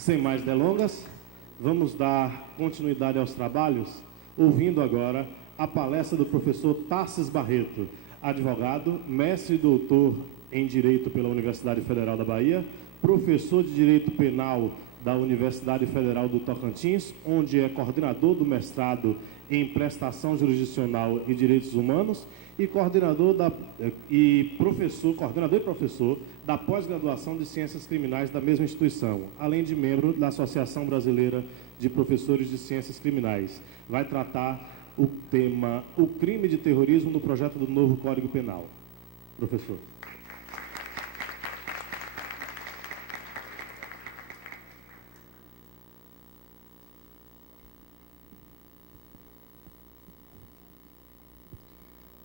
Sem mais delongas, vamos dar continuidade aos trabalhos, ouvindo agora a palestra do professor Tarcis Barreto, advogado, mestre e doutor em Direito pela Universidade Federal da Bahia, professor de Direito Penal da Universidade Federal do Tocantins, onde é coordenador do mestrado em Prestação Jurisdicional e Direitos Humanos e coordenador e professor da pós-graduação de Ciências Criminais da mesma instituição, além de membro da Associação Brasileira de Professores de Ciências Criminais. Vai tratar o tema o crime de terrorismo no projeto do novo Código Penal. Professor.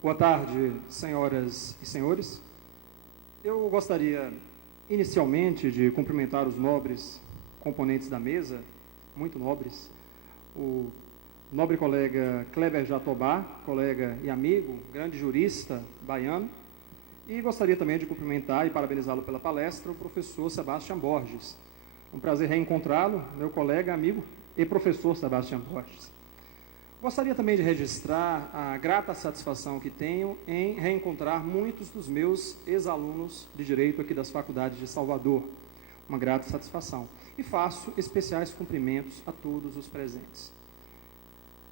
Boa tarde, senhoras e senhores. Eu gostaria, inicialmente, de cumprimentar os nobres componentes da mesa, muito nobres, o nobre colega Kleber Jatobá, colega e amigo, grande jurista baiano, e gostaria também de cumprimentar e parabenizá-lo pela palestra, o professor Sebastião Borges. Um prazer reencontrá-lo, meu colega, amigo e professor Sebastião Borges. Gostaria também de registrar a grata satisfação que tenho em reencontrar muitos dos meus ex-alunos de Direito aqui das faculdades de Salvador. Uma grata satisfação. E faço especiais cumprimentos a todos os presentes.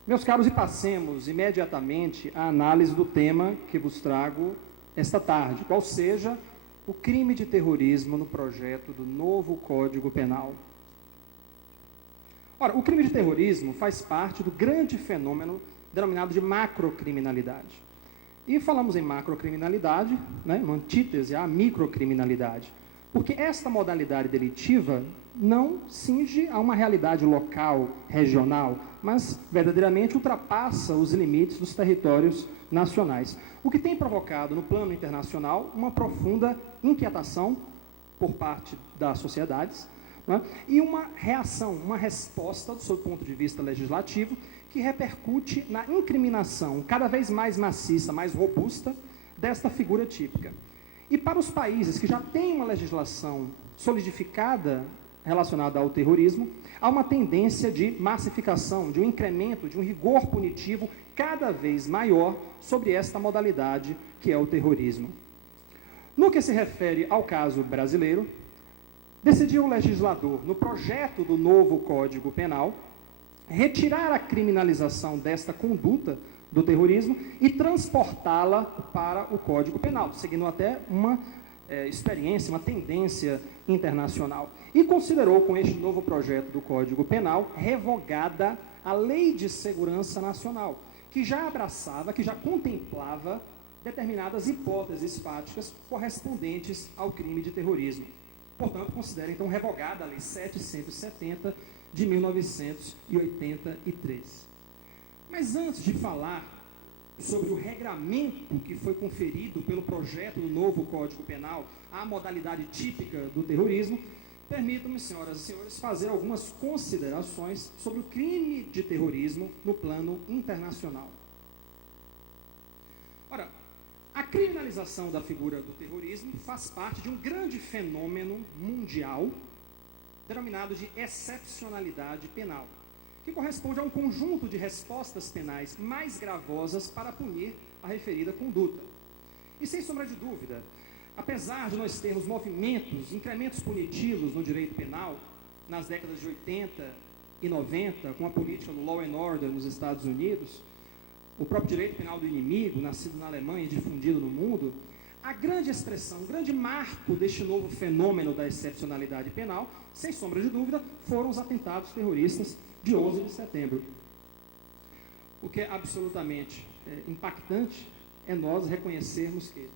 Meus caros, e passemos imediatamente à análise do tema que vos trago esta tarde, qual seja o crime de terrorismo no projeto do novo Código Penal. Ora, o crime de terrorismo faz parte do grande fenômeno denominado de macrocriminalidade. E falamos em macrocriminalidade, né, uma antítese à microcriminalidade, porque esta modalidade delitiva não cinge a uma realidade local, regional, mas verdadeiramente ultrapassa os limites dos territórios nacionais. O que tem provocado no plano internacional uma profunda inquietação por parte das sociedades, né? E uma reação, uma resposta, do seu ponto de vista legislativo, que repercute na incriminação cada vez mais maciça, mais robusta, desta figura típica. E para os países que já têm uma legislação solidificada relacionada ao terrorismo, há uma tendência de massificação, de um incremento, de um rigor punitivo cada vez maior sobre esta modalidade que é o terrorismo. No que se refere ao caso brasileiro, decidiu o legislador, no projeto do novo Código Penal, retirar a criminalização desta conduta do terrorismo e transportá-la para o Código Penal, seguindo até uma experiência, uma tendência internacional. E considerou, com este novo projeto do Código Penal, revogada a Lei de Segurança Nacional, que já abraçava, que já contemplava determinadas hipóteses fáticas correspondentes ao crime de terrorismo. Portanto, considera então revogada a Lei 770 de 1983. Mas antes de falar sobre o regramento que foi conferido pelo projeto do novo Código Penal à modalidade típica do terrorismo, permitam-me, senhoras e senhores, fazer algumas considerações sobre o crime de terrorismo no plano internacional. Ora, a criminalização da figura do terrorismo faz parte de um grande fenômeno mundial denominado de excepcionalidade penal, que corresponde a um conjunto de respostas penais mais gravosas para punir a referida conduta. E sem sombra de dúvida, apesar de nós termos movimentos, incrementos punitivos no direito penal, nas décadas de 80 e 90, com a política do Law and Order nos Estados Unidos, o próprio direito penal do inimigo, nascido na Alemanha e difundido no mundo, a grande expressão, o grande marco deste novo fenômeno da excepcionalidade penal, sem sombra de dúvida, foram os atentados terroristas de 11 de setembro. O que é absolutamente impactante é nós reconhecermos que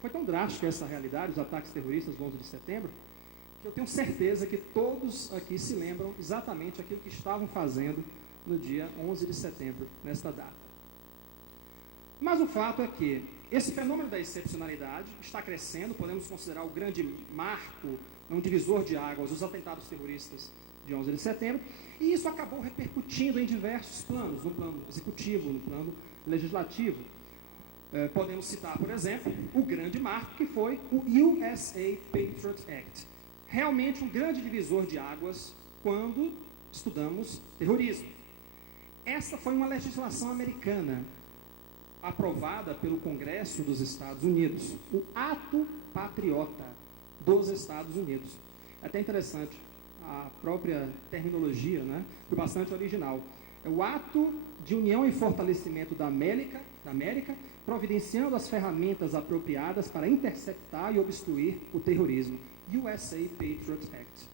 foi tão drástica essa realidade, os ataques terroristas do 11 de setembro, que eu tenho certeza que todos aqui se lembram exatamente aquilo que estavam fazendo no dia 11 de setembro, nesta data. Mas o fato é que esse fenômeno da excepcionalidade está crescendo, podemos considerar o grande marco, um divisor de águas, os atentados terroristas de 11 de setembro, e isso acabou repercutindo em diversos planos, no plano executivo, no plano legislativo. Podemos citar, por exemplo, o grande marco que foi o USA Patriot Act, realmente um grande divisor de águas quando estudamos terrorismo. Essa foi uma legislação americana aprovada pelo Congresso dos Estados Unidos, o Ato Patriota dos Estados Unidos. É até interessante, a própria terminologia, né, foi bastante original. É o Ato de União e Fortalecimento da América, providenciando as ferramentas apropriadas para interceptar e obstruir o terrorismo. USA Patriot Act.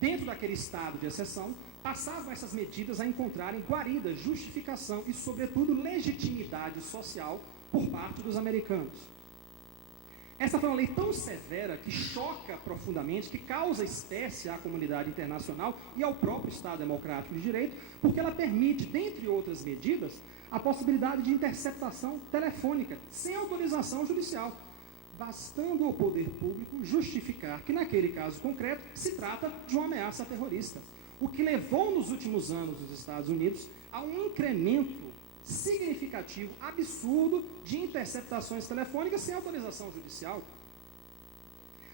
Dentro daquele estado de exceção, passavam essas medidas a encontrarem guarida, justificação e, sobretudo, legitimidade social por parte dos americanos. Essa foi uma lei tão severa que choca profundamente, que causa espécie à comunidade internacional e ao próprio Estado Democrático de Direito, porque ela permite, dentre outras medidas, a possibilidade de interceptação telefônica, sem autorização judicial, bastando ao poder público justificar que, naquele caso concreto, se trata de uma ameaça terrorista, o que levou nos últimos anos nos Estados Unidos a um incremento significativo, absurdo, de interceptações telefônicas sem autorização judicial.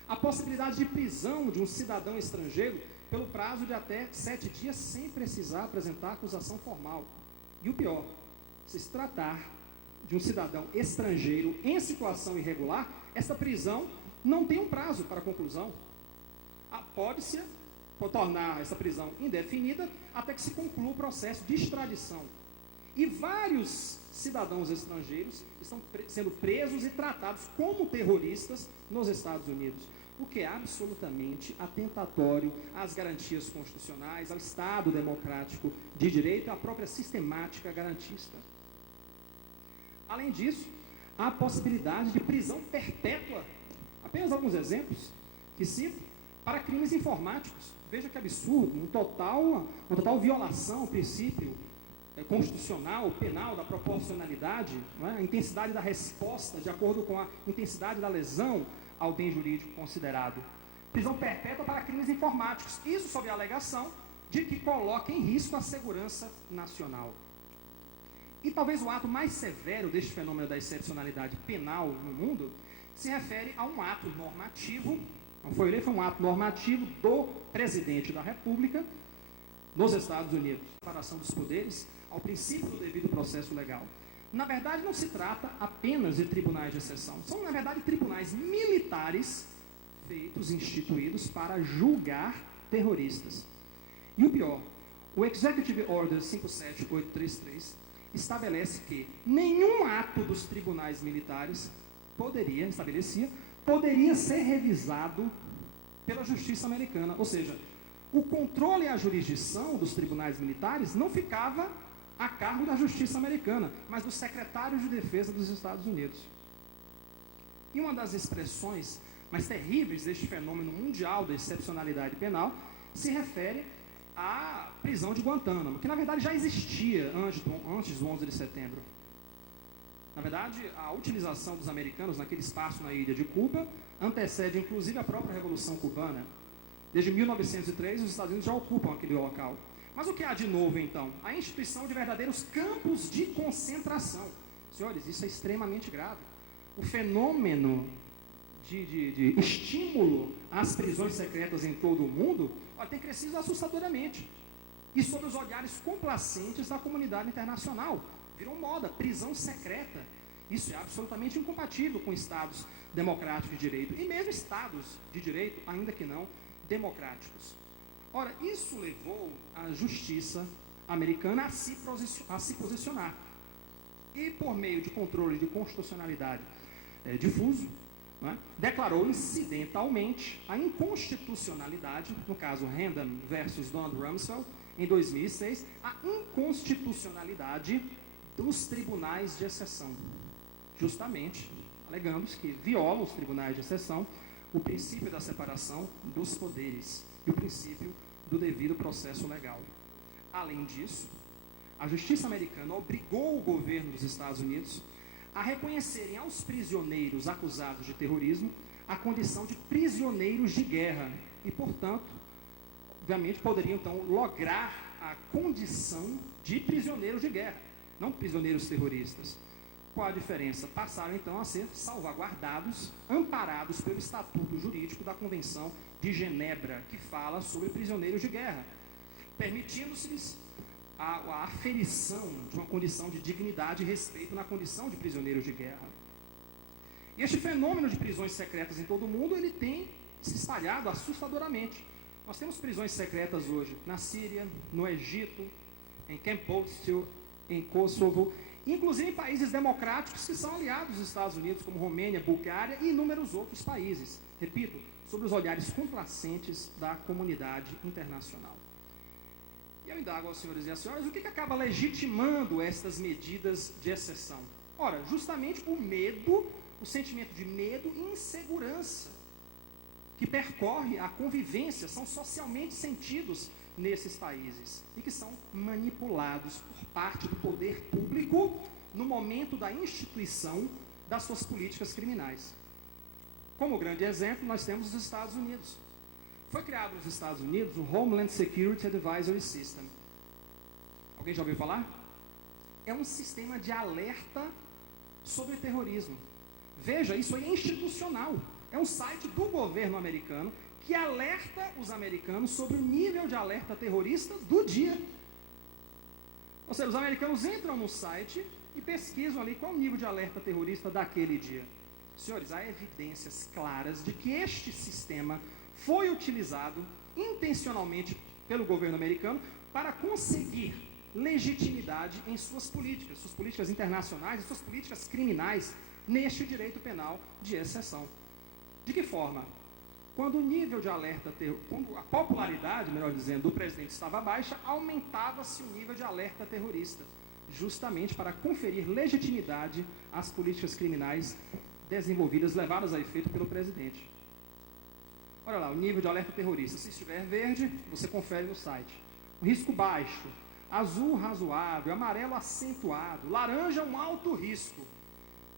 A possibilidade de prisão de um cidadão estrangeiro pelo prazo de até 7 dias sem precisar apresentar acusação formal. E o pior, se tratar de um cidadão estrangeiro em situação irregular, essa prisão não tem um prazo para conclusão. Pode-se tornar essa prisão indefinida até que se conclua o processo de extradição. E vários cidadãos estrangeiros estão sendo presos e tratados como terroristas nos Estados Unidos, o que é absolutamente atentatório às garantias constitucionais, ao Estado democrático de direito e à própria sistemática garantista. Além disso, há a possibilidade de prisão perpétua, apenas alguns exemplos que cito, para crimes informáticos. Veja que absurdo, uma total violação ao princípio constitucional, penal, da proporcionalidade, não é? A intensidade da resposta de acordo com a intensidade da lesão ao bem jurídico considerado. Prisão perpétua para crimes informáticos, isso sob a alegação de que coloca em risco a segurança nacional. E talvez o ato mais severo deste fenômeno da excepcionalidade penal no mundo se refere a um ato normativo, não foi lei, foi um ato normativo do presidente da República nos Estados Unidos. A separação dos poderes ao princípio do devido processo legal. Na verdade, não se trata apenas de tribunais de exceção. São, na verdade, tribunais militares feitos, instituídos para julgar terroristas. E o pior, o Executive Order 57833 estabelece que nenhum ato dos tribunais militares poderia ser revisado pela justiça americana. Ou seja, o controle e a jurisdição dos tribunais militares não ficava a cargo da justiça americana, mas do secretário de defesa dos Estados Unidos. E uma das expressões mais terríveis deste fenômeno mundial da excepcionalidade penal se refere à prisão de Guantánamo, que na verdade já existia antes do 11 de setembro. Na verdade, a utilização dos americanos naquele espaço na ilha de Cuba antecede inclusive a própria Revolução Cubana. Desde 1903, os Estados Unidos já ocupam aquele local. Mas o que há de novo, então? A instituição de verdadeiros campos de concentração. Senhores, isso é extremamente grave. O fenômeno de estímulo às prisões secretas em todo o mundo tem crescido assustadoramente. E sob os olhares complacentes da comunidade internacional. Virou moda, prisão secreta. Isso é absolutamente incompatível com estados democráticos de direito. E mesmo estados de direito, ainda que não democráticos. Ora, isso levou a justiça americana a se posicionar. E por meio de controle de constitucionalidade difuso, declarou incidentalmente a inconstitucionalidade, no caso Random versus Donald Rumsfeld, em 2006, a inconstitucionalidade dos tribunais de exceção, justamente alegando que violam os tribunais de exceção o princípio da separação dos poderes e o princípio do devido processo legal. Além disso, a justiça americana obrigou o governo dos Estados Unidos a reconhecerem aos prisioneiros acusados de terrorismo a condição de prisioneiros de guerra e, portanto, obviamente poderiam então lograr a condição de prisioneiros de guerra, não prisioneiros terroristas. Qual a diferença? Passaram então a ser salvaguardados, amparados pelo Estatuto Jurídico da Convenção de Genebra, que fala sobre prisioneiros de guerra, permitindo-se a aferição de uma condição de dignidade e respeito na condição de prisioneiros de guerra. E este fenômeno de prisões secretas em todo o mundo, ele tem se espalhado assustadoramente. Nós temos prisões secretas hoje na Síria, no Egito, em Camp Postel, em Kosovo, inclusive em países democráticos que são aliados dos Estados Unidos, como Romênia, Bulgária e inúmeros outros países. Repito, sob os olhares complacentes da comunidade internacional. E eu indago aos senhores e às senhoras, o que acaba legitimando estas medidas de exceção? Ora, justamente o medo, o sentimento de medo e insegurança que percorre a convivência, são socialmente sentidos nesses países e que são manipulados por parte do poder público no momento da instituição das suas políticas criminais. Como grande exemplo, nós temos os Estados Unidos. Foi criado nos Estados Unidos o Homeland Security Advisory System. Alguém já ouviu falar? É um sistema de alerta sobre terrorismo. Veja, isso é institucional. É um site do governo americano que alerta os americanos sobre o nível de alerta terrorista do dia. Ou seja, os americanos entram no site e pesquisam ali qual o nível de alerta terrorista daquele dia. Senhores, há evidências claras de que este sistema foi utilizado intencionalmente pelo governo americano para conseguir legitimidade em suas políticas internacionais, suas políticas criminais neste direito penal de exceção. De que forma? Quando o nível de alerta, quando a popularidade, melhor dizendo, do presidente estava baixa, aumentava-se o nível de alerta terrorista, justamente para conferir legitimidade às políticas criminais desenvolvidas, levadas a efeito pelo presidente. Olha lá, o nível de alerta terrorista. Se estiver verde, você confere no site. O risco baixo, azul razoável, amarelo acentuado, laranja um alto risco.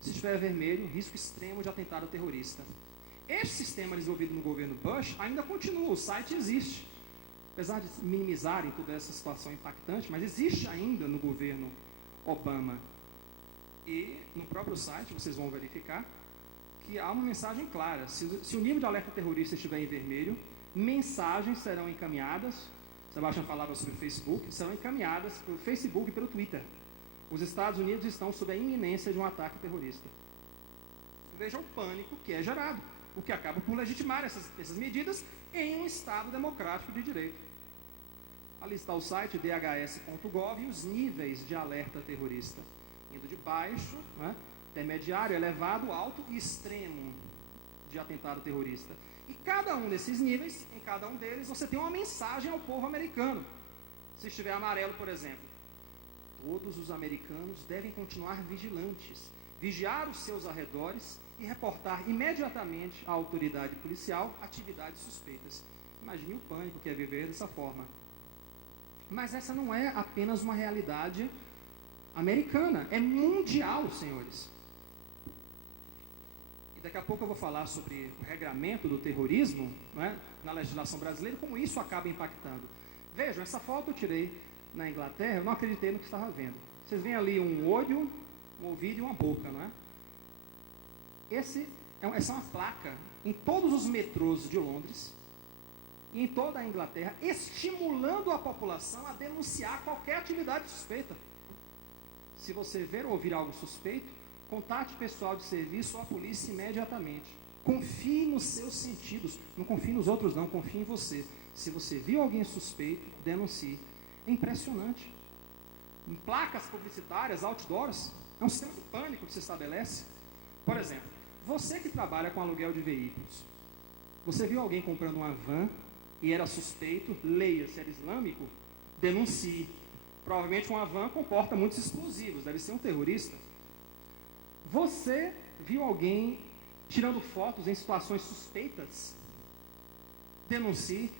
Se estiver vermelho, risco extremo de atentado terrorista. Este sistema desenvolvido no governo Bush ainda continua, o site existe. Apesar de minimizarem toda essa situação impactante, mas existe ainda no governo Obama. E no próprio site vocês vão verificar que há uma mensagem clara. Se o nível de alerta terrorista estiver em vermelho, mensagens serão encaminhadas, Sebastião falava sobre o Facebook, serão encaminhadas pelo Facebook e pelo Twitter. Os Estados Unidos estão sob a iminência de um ataque terrorista. Veja o pânico que é gerado, o que acaba por legitimar essas medidas em um Estado democrático de direito. Ali está o site dhs.gov e os níveis de alerta terrorista, indo de baixo, né, intermediário, elevado, alto e extremo de atentado terrorista. E cada um desses níveis, em cada um deles, você tem uma mensagem ao povo americano. Se estiver amarelo, por exemplo, todos os americanos devem continuar vigilantes, vigiar os seus arredores e reportar imediatamente à autoridade policial atividades suspeitas. Imagine o pânico que é viver dessa forma. Mas essa não é apenas uma realidade americana, é mundial, senhores. E daqui a pouco eu vou falar sobre o regramento do terrorismo, né, na legislação brasileira, como isso acaba impactando. Vejam, essa foto eu tirei na Inglaterra, eu não acreditei no que estava vendo. Vocês veem ali um olho, um ouvido e uma boca, não é? Essa é uma placa em todos os metrôs de Londres e em toda a Inglaterra, estimulando a população a denunciar qualquer atividade suspeita. Se você ver ou ouvir algo suspeito, contate o pessoal de serviço ou a polícia imediatamente. Confie nos seus sentidos, não confie nos outros não, confie em você. Se você viu alguém suspeito, denuncie. É impressionante. Em placas publicitárias, outdoors, é um sistema de pânico que se estabelece. Por exemplo, você que trabalha com aluguel de veículos, você viu alguém comprando uma van e era suspeito, leia, se era islâmico, denuncie. Provavelmente uma van comporta muitos explosivos, deve ser um terrorista. Você viu alguém tirando fotos em situações suspeitas, denuncie.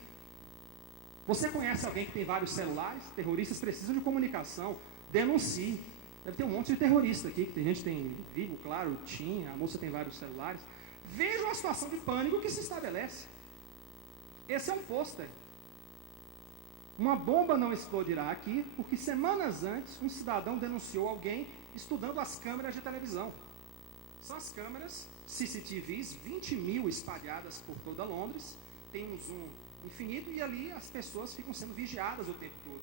Você conhece alguém que tem vários celulares? Terroristas precisam de comunicação, denuncie. Deve ter um monte de terrorista aqui, que tem gente que tem Vivo, claro, TIM, a moça tem vários celulares. Veja uma situação de pânico que se estabelece. Esse é um pôster. Uma bomba não explodirá aqui, porque semanas antes um cidadão denunciou alguém estudando as câmeras de televisão. São as câmeras CCTVs, 20 mil espalhadas por toda Londres, tem um zoom infinito e ali as pessoas ficam sendo vigiadas o tempo todo.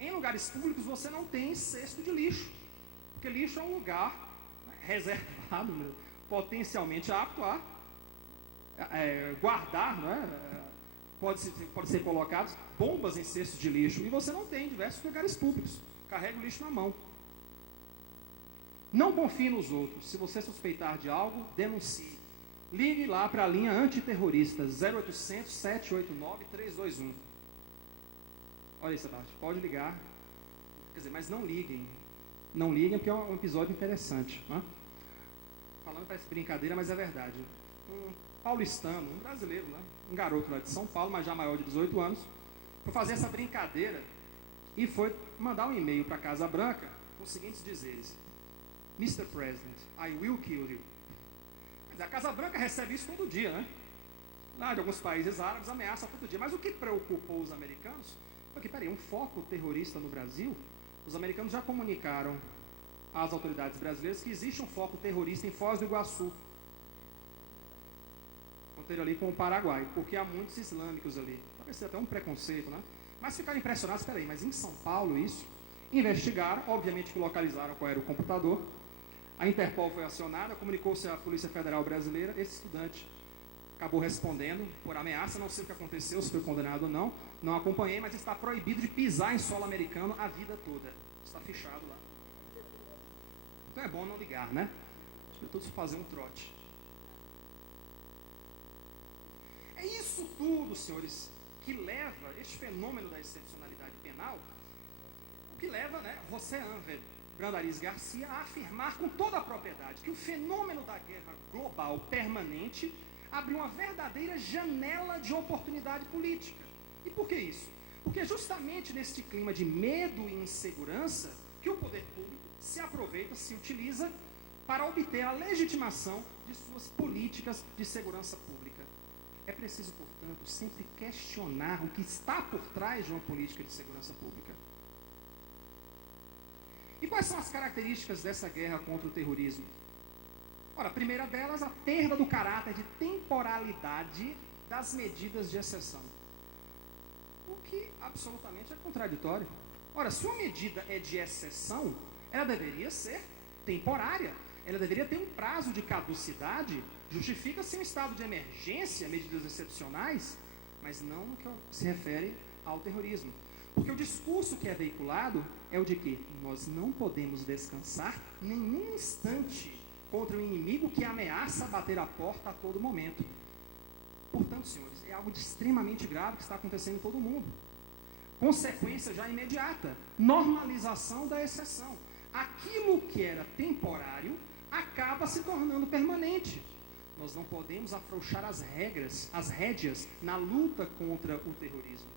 Em lugares públicos você não tem cesto de lixo, porque lixo é um lugar, né, reservado, né, potencialmente apto a guardar, né, pode ser colocados bombas em cestos de lixo, e você não tem em diversos lugares públicos. Carrega o lixo na mão. Não confie nos outros. Se você suspeitar de algo, denuncie. Ligue lá para a linha antiterrorista 0800 789 321. Olha aí, Sebastião, pode ligar. Quer dizer, mas não liguem. Não liguem porque é um episódio interessante. Né? Falando parece brincadeira, mas é verdade. Um paulistano, um brasileiro, né? Um garoto lá de São Paulo, mas já maior de 18 anos, foi fazer essa brincadeira e foi mandar um e-mail para a Casa Branca com os seguintes dizeres: Mr. President, I will kill you. A Casa Branca recebe isso todo dia, né? Lá de alguns países árabes ameaça todo dia. Mas o que preocupou os americanos foi que, peraí, um foco terrorista no Brasil? Os americanos já comunicaram às autoridades brasileiras que existe um foco terrorista em Foz do Iguaçu, fronteira ali com o Paraguai, porque há muitos islâmicos ali. Talvez seja até um preconceito, né? Mas ficaram impressionados, peraí, mas em São Paulo isso? Investigaram, obviamente que localizaram qual era o computador. A Interpol foi acionada, comunicou-se à Polícia Federal Brasileira. Esse estudante acabou respondendo por ameaça, não sei o que aconteceu, se foi condenado ou não, não acompanhei, mas está proibido de pisar em solo americano a vida toda. Está fechado lá. Então é bom não ligar, né? Eu estou fazer um trote. É isso tudo, senhores, que leva este fenômeno da excepcionalidade penal, o que leva, né, José Ángel Brandariz Garcia a afirmar com toda a propriedade que o fenômeno da guerra global permanente abriu uma verdadeira janela de oportunidade política. E por que isso? Porque justamente neste clima de medo e insegurança que o poder público se aproveita, se utiliza para obter a legitimação de suas políticas de segurança pública. É preciso, portanto, sempre questionar o que está por trás de uma política de segurança pública. E quais são as características dessa guerra contra o terrorismo? Ora, a primeira delas, a perda do caráter de temporalidade das medidas de exceção. O que absolutamente é contraditório. Ora, se uma medida é de exceção, ela deveria ser temporária. Ela deveria ter um prazo de caducidade. Justifica-se um estado de emergência, medidas excepcionais, mas não no que se refere ao terrorismo. Porque o discurso que é veiculado é o de que nós não podemos descansar nenhum instante contra o inimigo que ameaça bater a porta a todo momento. Portanto, senhores, é algo de extremamente grave que está acontecendo em todo o mundo. Consequência já imediata, normalização da exceção. Aquilo que era temporário acaba se tornando permanente. Nós não podemos afrouxar as rédeas na luta contra o terrorismo.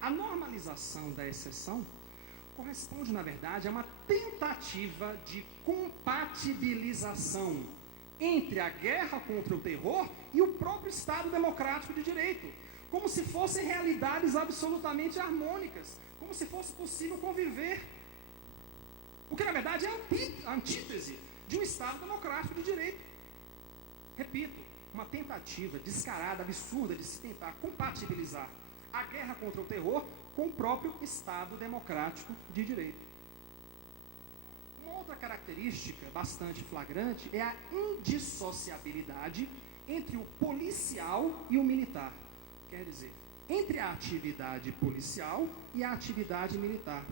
A normalização da exceção corresponde, na verdade, a uma tentativa de compatibilização entre a guerra contra o terror e o próprio Estado democrático de direito, como se fossem realidades absolutamente harmônicas, como se fosse possível conviver. O que, na verdade, é a antítese de um Estado democrático de direito. Repito, uma tentativa descarada, absurda de se tentar compatibilizar a guerra contra o terror com o próprio Estado democrático de direito. Uma outra característica bastante flagrante é a indissociabilidade entre o policial e o militar. Quer dizer, entre a atividade policial e a atividade militar.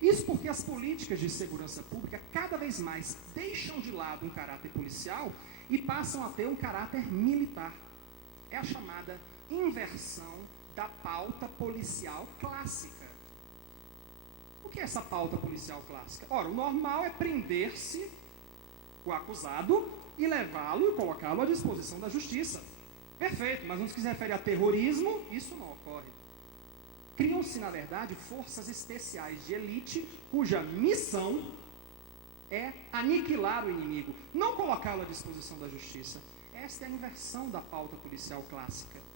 Isso porque as políticas de segurança pública cada vez mais deixam de lado um caráter policial e passam a ter um caráter militar. É a chamada inversão da pauta policial clássica. O que é essa pauta policial clássica? Ora, o normal é prender-se o acusado e levá-lo e colocá-lo à disposição da justiça. Perfeito, mas no que se refere a terrorismo, isso não ocorre. Criam-se, na verdade, forças especiais de elite cuja missão é aniquilar o inimigo, não colocá-lo à disposição da justiça. Esta é a inversão da pauta policial clássica.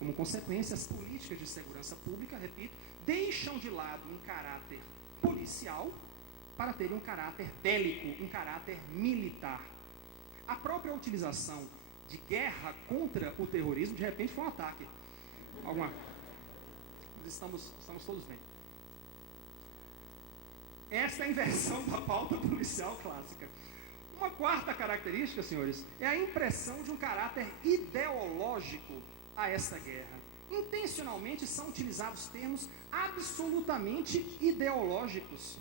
Como consequência, as políticas de segurança pública, repito, deixam de lado um caráter policial para terem um caráter bélico, um caráter militar. A própria utilização de guerra contra o terrorismo, de repente, foi um ataque. Estamos todos bem. Esta é a inversão da pauta policial clássica. Uma quarta característica, senhores, é a impressão de um caráter ideológico a esta guerra. Intencionalmente são utilizados termos absolutamente ideológicos,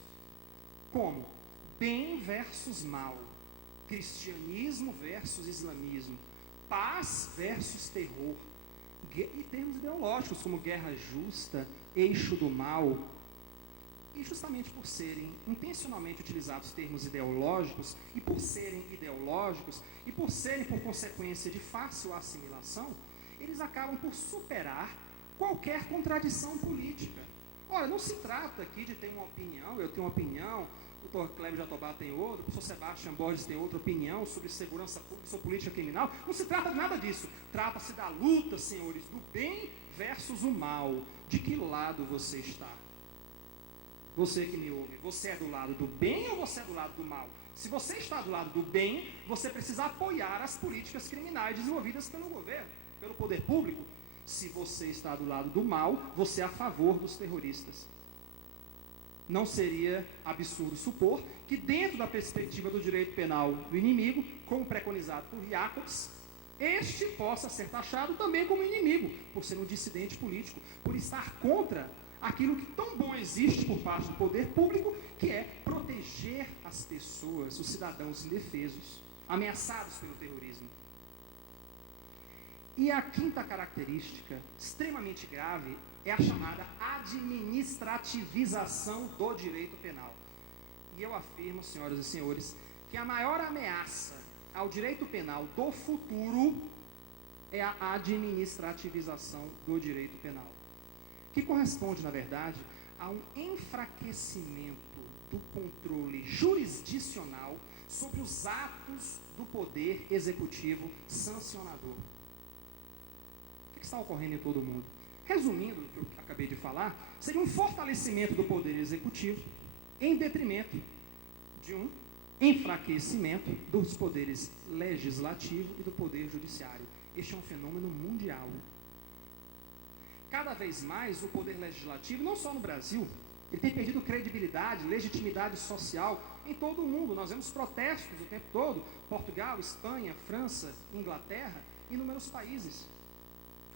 como bem versus mal, cristianismo versus islamismo, paz versus terror, e termos ideológicos como guerra justa, eixo do mal. E justamente por serem intencionalmente utilizados termos ideológicos, e por serem ideológicos, e por serem, por consequência, de fácil assimilação, eles acabam por superar qualquer contradição política. Ora, não se trata aqui de ter uma opinião, eu tenho uma opinião, o Dr. Cléber Jatobá tem outra, o professor Sebastião Borges tem outra opinião sobre segurança pública, sobre política criminal. Não se trata de nada disso. Trata-se da luta, senhores, do bem versus o mal. De que lado você está? Você que me ouve, você é do lado do bem ou você é do lado do mal? Se você está do lado do bem, você precisa apoiar as políticas criminais desenvolvidas pelo governo, pelo poder público. Se você está do lado do mal, você é a favor dos terroristas. Não seria absurdo supor que, dentro da perspectiva do direito penal do inimigo, como preconizado por Jacobs, este possa ser taxado também como inimigo, por ser um dissidente político, por estar contra aquilo que tão bom existe por parte do poder público, que é proteger as pessoas, os cidadãos indefesos, ameaçados pelo terrorismo. E a quinta característica, extremamente grave, é a chamada administrativização do direito penal. E eu afirmo, senhoras e senhores, que a maior ameaça ao direito penal do futuro é a administrativização do direito penal, que corresponde, na verdade, a um enfraquecimento do controle jurisdicional sobre os atos do poder executivo sancionador. O que está ocorrendo em todo mundo? Resumindo o que eu acabei de falar, seria um fortalecimento do poder executivo em detrimento de um enfraquecimento dos poderes legislativo e do poder judiciário. Este é um fenômeno mundial. Cada vez mais o poder legislativo, não só no Brasil, ele tem perdido credibilidade, legitimidade social em todo o mundo. Nós vemos protestos o tempo todo, Portugal, Espanha, França, Inglaterra, inúmeros países.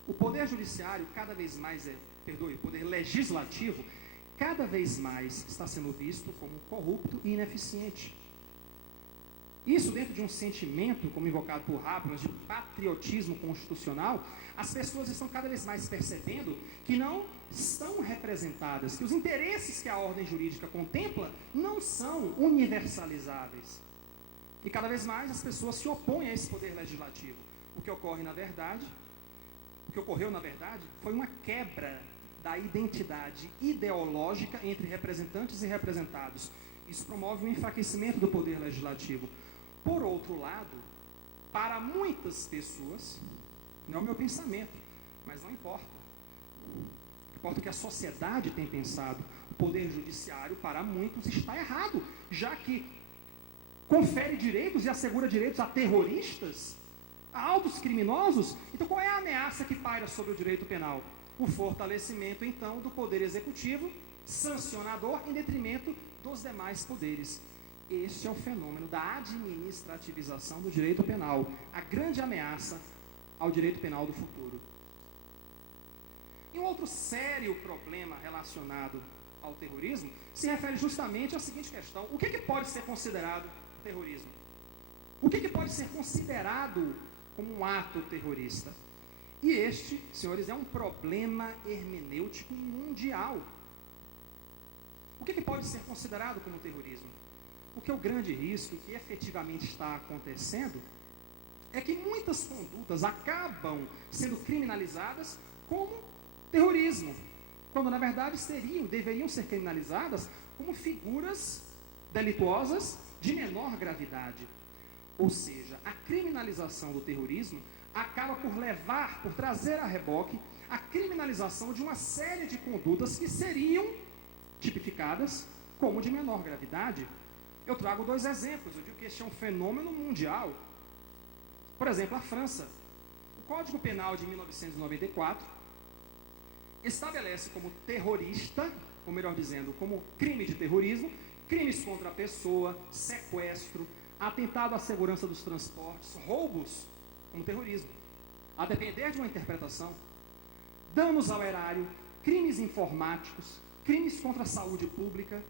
O poder judiciário cada vez mais o poder legislativo cada vez mais está sendo visto como corrupto e ineficiente. Isso dentro de um sentimento, como invocado por Habermas, de patriotismo constitucional, as pessoas estão cada vez mais percebendo que não estão representadas, que os interesses que a ordem jurídica contempla não são universalizáveis. E cada vez mais as pessoas se opõem a esse poder legislativo. O que ocorreu, na verdade, foi uma quebra da identidade ideológica entre representantes e representados. Isso promove um enfraquecimento do poder legislativo. Por outro lado, para muitas pessoas, não é o meu pensamento, mas não importa. Importa o que a sociedade tem pensado. O poder judiciário, para muitos, está errado, já que confere direitos e assegura direitos a terroristas, a altos criminosos. Então, qual é a ameaça que paira sobre o direito penal? O fortalecimento, então, do poder executivo, sancionador, em detrimento dos demais poderes. Este é o fenômeno da administrativização do direito penal, a grande ameaça ao direito penal do futuro. E um outro sério problema relacionado ao terrorismo se refere justamente à seguinte questão: o que pode ser considerado terrorismo? O que pode ser considerado como um ato terrorista? E este, senhores, é um problema hermenêutico mundial. O que pode ser considerado como terrorismo? Porque o grande risco que efetivamente está acontecendo é que muitas condutas acabam sendo criminalizadas como terrorismo, quando na verdade deveriam ser criminalizadas como figuras delituosas de menor gravidade. Ou seja, a criminalização do terrorismo acaba por trazer a reboque a criminalização de uma série de condutas que seriam tipificadas como de menor gravidade. Eu trago 2 exemplos. Eu digo que este é um fenômeno mundial. Por exemplo, a França. O Código Penal de 1994 estabelece como terrorista, ou melhor dizendo, como crime de terrorismo, crimes contra a pessoa, sequestro, atentado à segurança dos transportes, roubos, como terrorismo, a depender de uma interpretação, danos ao erário, crimes informáticos, crimes contra a saúde pública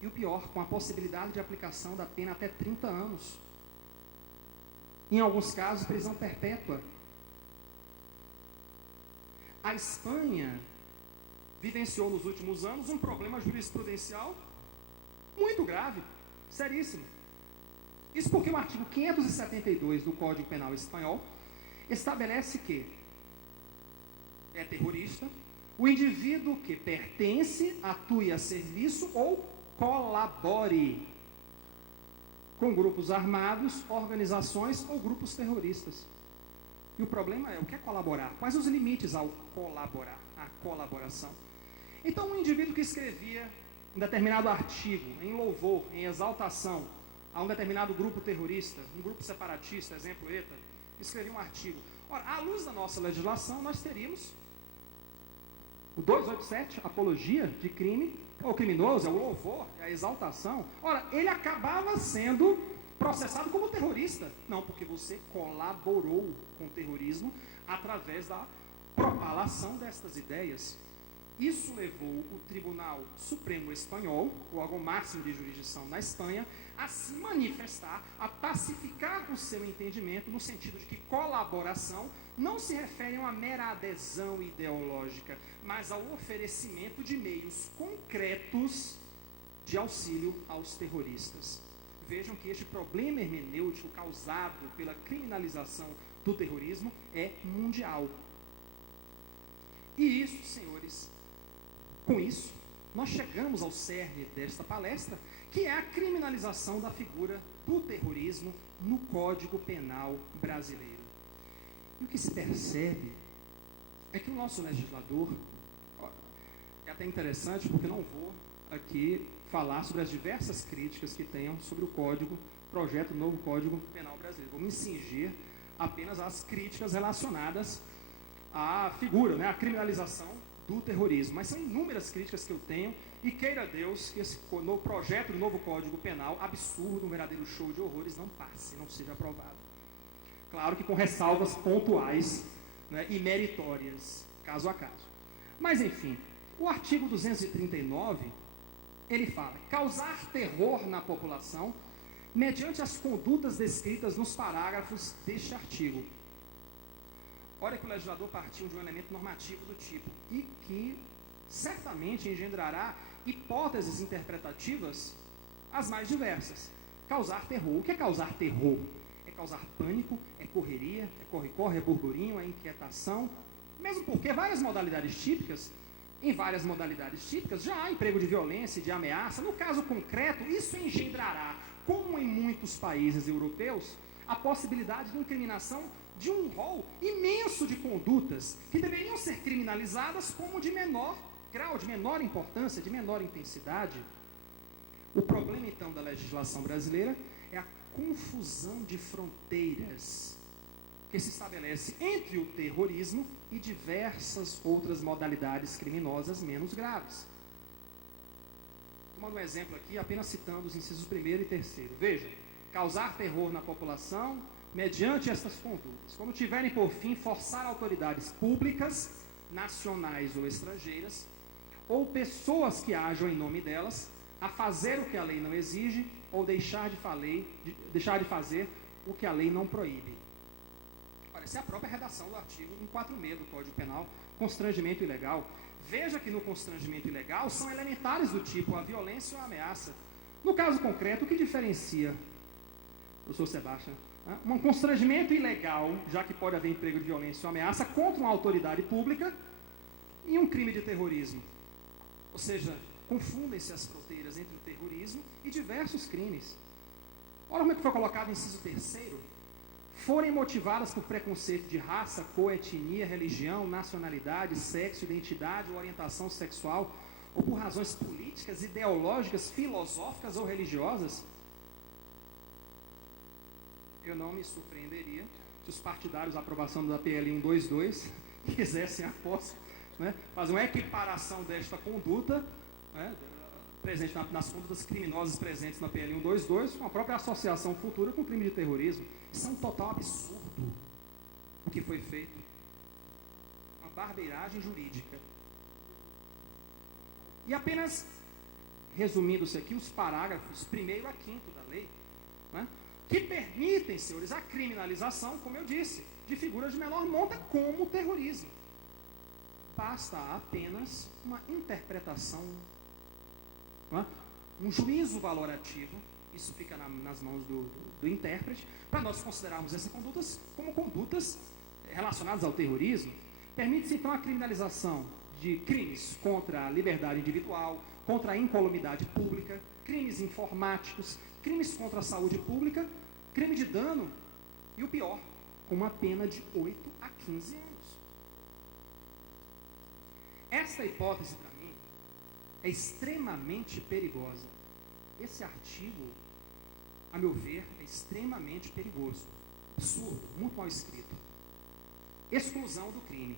e o pior, com a possibilidade de aplicação da pena até 30 anos. Em alguns casos, prisão perpétua. A Espanha vivenciou nos últimos anos um problema jurisprudencial muito grave, seríssimo. Isso porque o artigo 572 do Código Penal Espanhol estabelece que é terrorista o indivíduo que pertence, atue a serviço ou colabore com grupos armados, organizações ou grupos terroristas. E o problema é, o que é colaborar? Quais os limites ao colaborar, à colaboração? Então, um indivíduo que escrevia um determinado artigo em louvor, em exaltação a um determinado grupo terrorista, um grupo separatista, exemplo ETA, escrevia um artigo. Ora, à luz da nossa legislação, nós teríamos o 287, apologia de crime, o criminoso, é o louvor, é a exaltação. Ora, ele acabava sendo processado como terrorista. Não, porque você colaborou com o terrorismo através da propalação destas ideias. Isso levou o Tribunal Supremo Espanhol, o órgão máximo de jurisdição na Espanha, a se manifestar, a pacificar o seu entendimento no sentido de que colaboração não se refere a uma mera adesão ideológica, mas ao oferecimento de meios concretos de auxílio aos terroristas. Vejam que este problema hermenêutico causado pela criminalização do terrorismo é mundial. E isso, senhores, com isso, nós chegamos ao cerne desta palestra, que é a criminalização da figura do terrorismo no Código Penal brasileiro. E o que se percebe é que o nosso legislador, é até interessante porque não vou aqui falar sobre as diversas críticas que tenham sobre o projeto do novo Código Penal brasileiro. Vou me cingir apenas às críticas relacionadas à figura, né, à criminalização do terrorismo. Mas são inúmeras críticas que eu tenho e queira Deus que esse projeto do novo Código Penal, absurdo, um verdadeiro show de horrores, não passe, não seja aprovado. Claro que com ressalvas pontuais, né, e meritórias, caso a caso. Mas, enfim, o artigo 239, ele fala: causar terror na população mediante as condutas descritas nos parágrafos deste artigo. Olha que o legislador partiu de um elemento normativo do tipo, e que certamente engendrará hipóteses interpretativas as mais diversas. Causar terror. O que é causar terror? É causar pânico, é correria, é corre-corre, é burburinho, é inquietação. Mesmo porque em várias modalidades típicas, já há emprego de violência e de ameaça. No caso concreto, isso engendrará, como em muitos países europeus, a possibilidade de incriminação de um rol imenso de condutas que deveriam ser criminalizadas como de menor grau, de menor importância, de menor intensidade. O problema, então, da legislação brasileira é a confusão de fronteiras que se estabelece entre o terrorismo e diversas outras modalidades criminosas menos graves. Tomando um exemplo aqui, apenas citando os incisos 1º e 3º. Vejam, causar terror na população mediante estas condutas. Quando tiverem por fim forçar autoridades públicas, nacionais ou estrangeiras, ou pessoas que ajam em nome delas, a fazer o que a lei não exige, ou deixar de fazer o que a lei não proíbe. Olha, essa é a própria redação do artigo 146 do Código Penal, constrangimento ilegal. Veja que no constrangimento ilegal são elementares do tipo a violência ou a ameaça. No caso concreto, o que diferencia, professor Sebastião, um constrangimento ilegal, já que pode haver emprego de violência ou ameaça, contra uma autoridade pública e um crime de terrorismo? Ou seja, confundem-se as fronteiras entre o terrorismo e diversos crimes. Olha como é que foi colocado o inciso 3º. Forem motivadas por preconceito de raça, cor, etnia, religião, nacionalidade, sexo, identidade ou orientação sexual, ou por razões políticas, ideológicas, filosóficas ou religiosas, eu não me surpreenderia se os partidários da aprovação da PL 122 quisessem, após, né, fazer uma equiparação desta conduta, né, presente nas condutas criminosas presentes na PL 122, com a própria associação futura com o crime de terrorismo. Isso é um total absurdo o que foi feito. Uma barbeiragem jurídica. E apenas, resumindo-se aqui, os parágrafos 1º a 5º da lei, né, que permitem, senhores, a criminalização, como eu disse, de figuras de menor monta como o terrorismo. Basta apenas uma interpretação, né, um juízo valorativo, isso fica nas mãos do intérprete, para nós considerarmos essas condutas como condutas relacionadas ao terrorismo. Permite-se, então, a criminalização de crimes contra a liberdade individual, contra a incolumidade pública, crimes informáticos, crimes contra a saúde pública, crime de dano e o pior, com uma pena de 8 a 15 anos. Essa hipótese, para mim, é extremamente perigosa. Esse artigo, a meu ver, é extremamente perigoso. Absurdo, muito mal escrito. Exclusão do crime.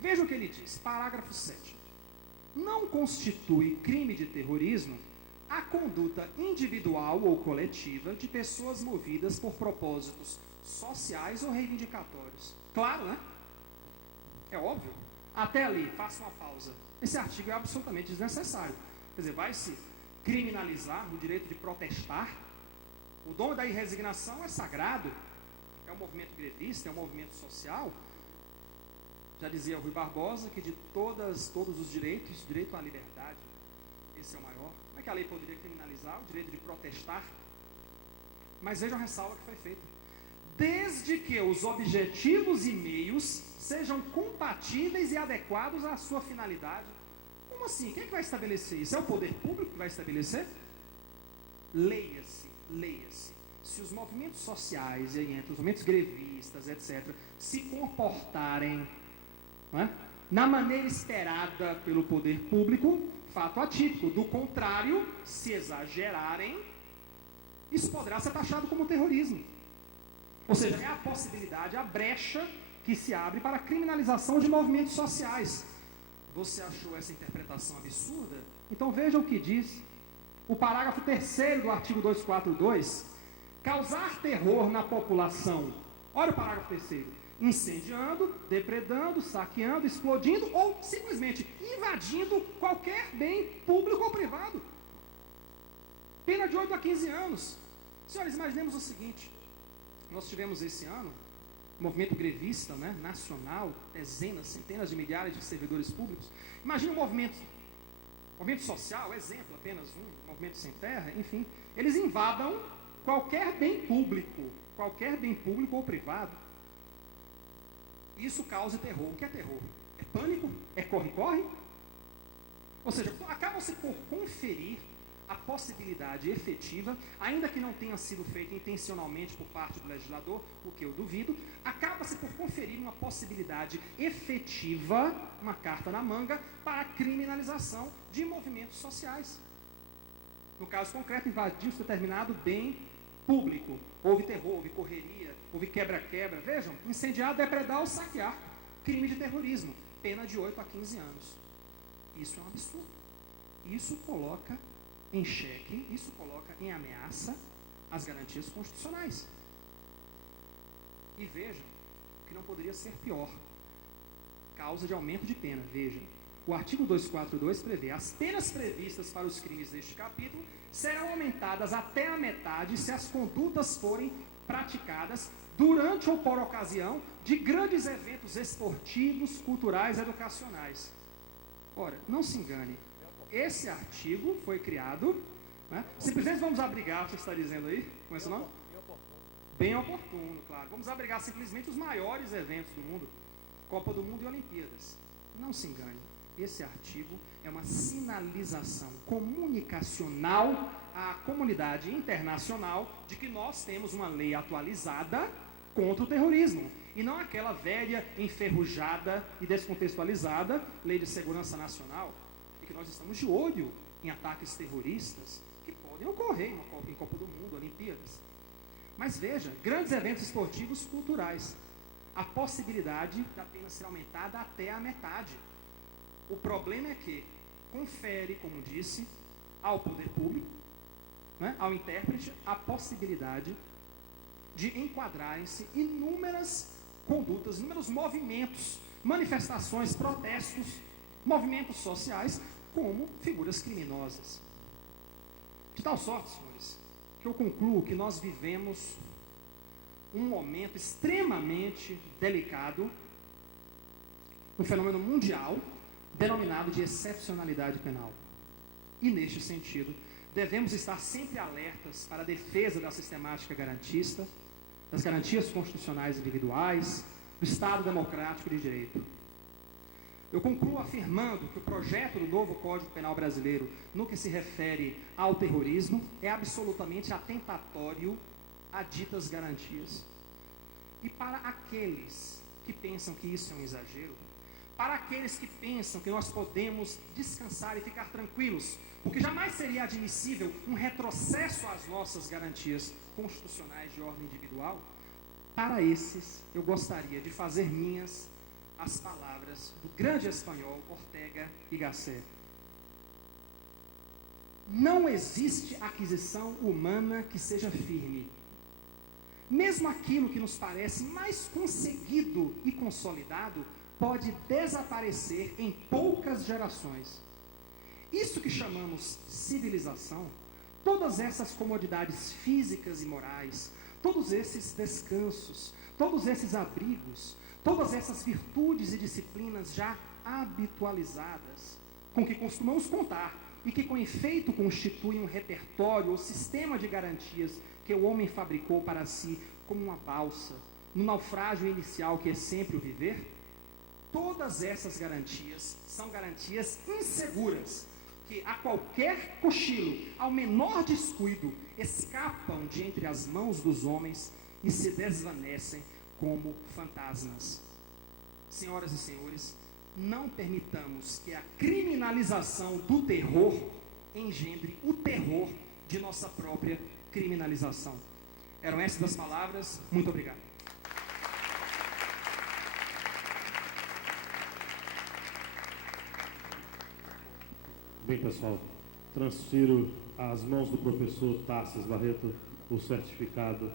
Veja o que ele diz, parágrafo 7. Não constitui crime de terrorismo a conduta individual ou coletiva de pessoas movidas por propósitos sociais ou reivindicatórios. Claro, né? É óbvio. Até ali, faça uma pausa. Esse artigo é absolutamente desnecessário. Quer dizer, vai se criminalizar o direito de protestar. O dom da resignação é sagrado. É um movimento grevista, é um movimento social. Já dizia Rui Barbosa que de todos os direitos, direito à liberdade, esse é o maior. Como é que a lei poderia criminalizar o direito de protestar? Mas veja a ressalva que foi feita. Desde que os objetivos e meios sejam compatíveis e adequados à sua finalidade. Como assim? Quem é que vai estabelecer isso? É o poder público que vai estabelecer? Leia-se. Se os movimentos sociais, e aí entre os movimentos grevistas, etc., se comportarem, não é, na maneira esperada pelo poder público, fato atípico. Do contrário, se exagerarem, isso poderá ser taxado como terrorismo. Ou seja, é a possibilidade, a brecha que se abre para a criminalização de movimentos sociais. Você achou essa interpretação absurda? Então veja o que diz o parágrafo 3º do artigo 242. Causar terror na população. Olha o parágrafo 3º. Incendiando, depredando, saqueando, explodindo ou simplesmente invadindo qualquer bem público ou privado. Pena de 8 a 15 anos. Senhores, imaginemos o seguinte. Nós tivemos esse ano um movimento grevista, né, nacional, dezenas, centenas de milhares de servidores públicos. Imagina um movimento social, exemplo, apenas um, movimento sem terra, enfim. Eles invadam qualquer bem público ou privado. Isso causa terror. O que é terror? É pânico? É corre-corre? Ou seja, acaba-se por conferir a possibilidade efetiva, ainda que não tenha sido feita intencionalmente por parte do legislador, o que eu duvido, acaba-se por conferir uma possibilidade efetiva, uma carta na manga, para a criminalização de movimentos sociais. No caso concreto, invadiu-se determinado bem público. Houve terror, houve correria, houve quebra-quebra. Vejam, incendiar, depredar ou saquear. Crime de terrorismo. Pena de 8 a 15 anos. Isso é um absurdo. Isso coloca em xeque, isso coloca em ameaça as garantias constitucionais. E vejam que não poderia ser pior. Causa de aumento de pena. Vejam, o artigo 242 prevê: as penas previstas para os crimes deste capítulo serão aumentadas até a metade se as condutas forem praticadas durante ou por ocasião de grandes eventos esportivos, culturais e educacionais. Ora, não se engane, esse artigo foi criado, né? Simplesmente vamos abrigar, você está dizendo aí, com esse nome? Bem oportuno, claro. Vamos abrigar simplesmente os maiores eventos do mundo, Copa do Mundo e Olimpíadas. Não se engane, esse artigo é uma sinalização comunicacional à comunidade internacional de que nós temos uma lei atualizada contra o terrorismo, e não aquela velha, enferrujada e descontextualizada Lei de Segurança Nacional. e que nós estamos de olho em ataques terroristas que podem ocorrer em Copa do Mundo, Olimpíadas. Mas veja, grandes eventos esportivos culturais, a possibilidade da pena ser aumentada até a metade. O problema é que confere, como disse, ao poder público, né, ao intérprete, a possibilidade de enquadrarem-se inúmeras condutas, inúmeros movimentos, manifestações, protestos, movimentos sociais, como figuras criminosas. De tal sorte, senhores, que eu concluo que nós vivemos um momento extremamente delicado, um fenômeno mundial, denominado de excepcionalidade penal. E, neste sentido, devemos estar sempre alertas para a defesa da sistemática garantista, das garantias constitucionais individuais, do Estado democrático de direito. Eu concluo afirmando que o projeto do novo Código Penal brasileiro, no que se refere ao terrorismo, é absolutamente atentatório a ditas garantias. E para aqueles que pensam que isso é um exagero, para aqueles que pensam que nós podemos descansar e ficar tranquilos, porque jamais seria admissível um retrocesso às nossas garantias constitucionais de ordem individual, para esses eu gostaria de fazer minhas as palavras do grande espanhol Ortega y Gasset. Não existe aquisição humana que seja firme. Mesmo aquilo que nos parece mais conseguido e consolidado pode desaparecer em poucas gerações. Isso que chamamos civilização, todas essas comodidades físicas e morais, todos esses descansos, todos esses abrigos, todas essas virtudes e disciplinas já habitualizadas, com que costumamos contar e que com efeito constituem um repertório ou sistema de garantias que o homem fabricou para si como uma balsa, no naufrágio inicial que é sempre o viver, todas essas garantias são garantias inseguras, que a qualquer cochilo, ao menor descuido, escapam de entre as mãos dos homens e se desvanecem como fantasmas. Senhoras e senhores, não permitamos que a criminalização do terror engendre o terror de nossa própria criminalização. Eram essas as palavras. Muito obrigado. Bem, pessoal, transfiro às mãos do professor Tarsis Barreto o certificado